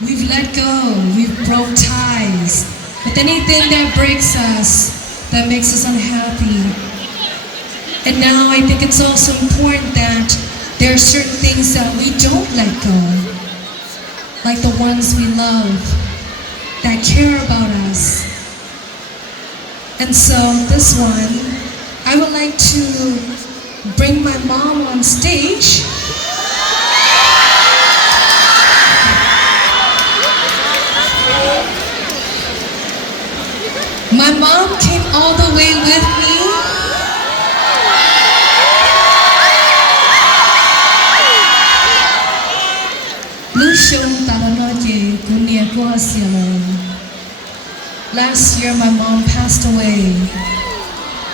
We've let go, we've broke ties with anything that breaks us, that makes us unhappy. And now I think it's also important that there are certain things that we don't let go, like the ones we love, that care about us. And so this one, I would like to bring my mom on stage. My mom came all the way with me. Last year my mom passed away.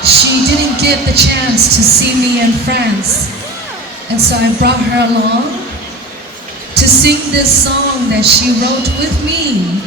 She didn't get the chance to see me in France, and so I brought her along to sing this song that she wrote with me.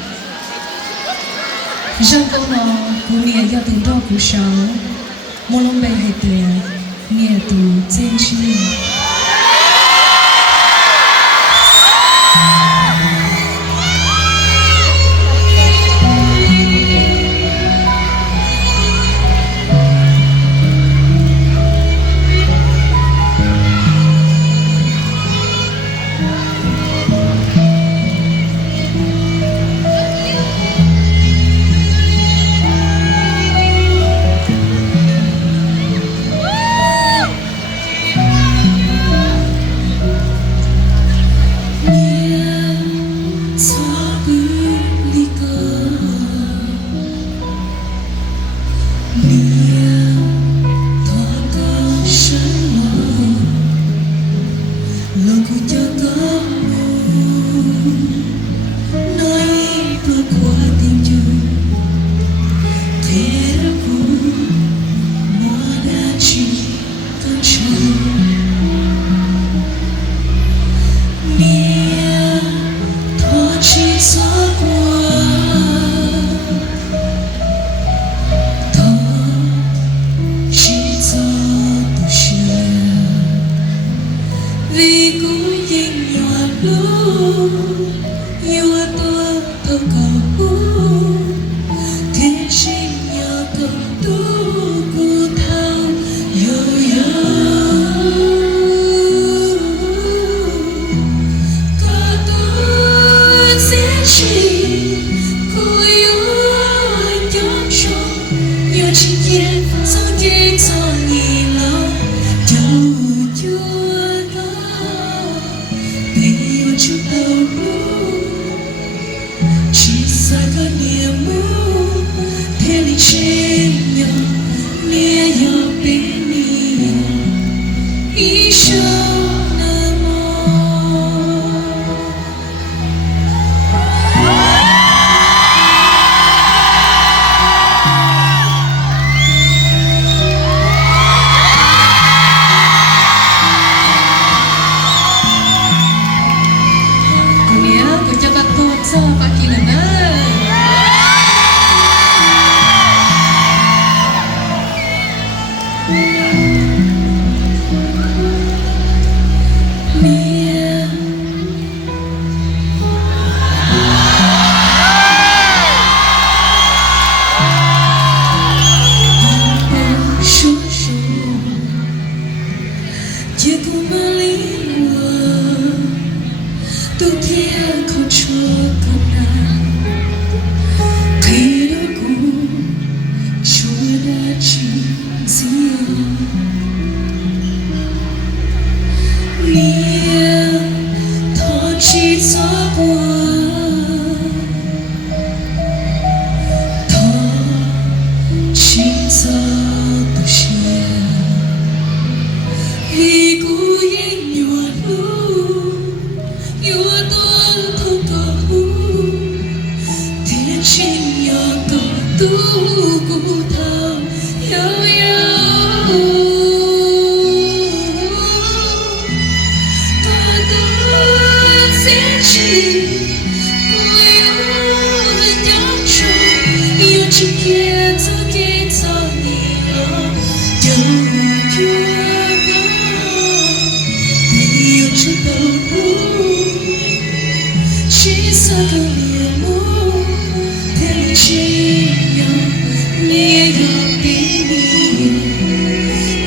也要给你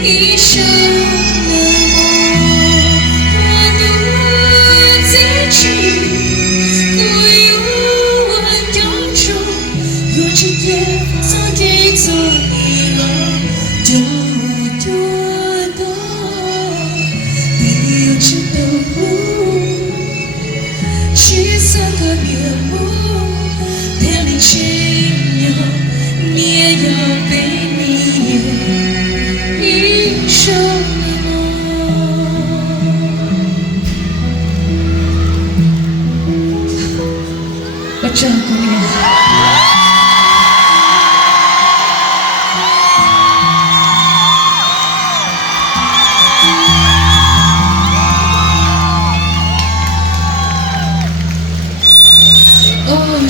一生的梦。我独自去，不由我当初，若只也曾给错你了，多多多，没有只都不，去三个面目，别离情有，你也要被你一生的梦。我照顾你。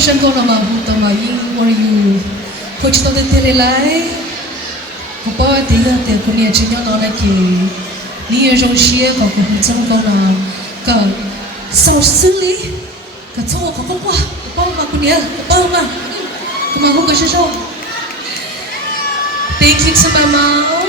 上够了吗？不懂吗？因为有，或者到的这里来，我把这个的过年吃掉拿来给你也容些，搞个怎么搞呢？个烧死里，个做个光瓜，包嘛过年，包嘛，干嘛我个是说 ，Thank you to my mom.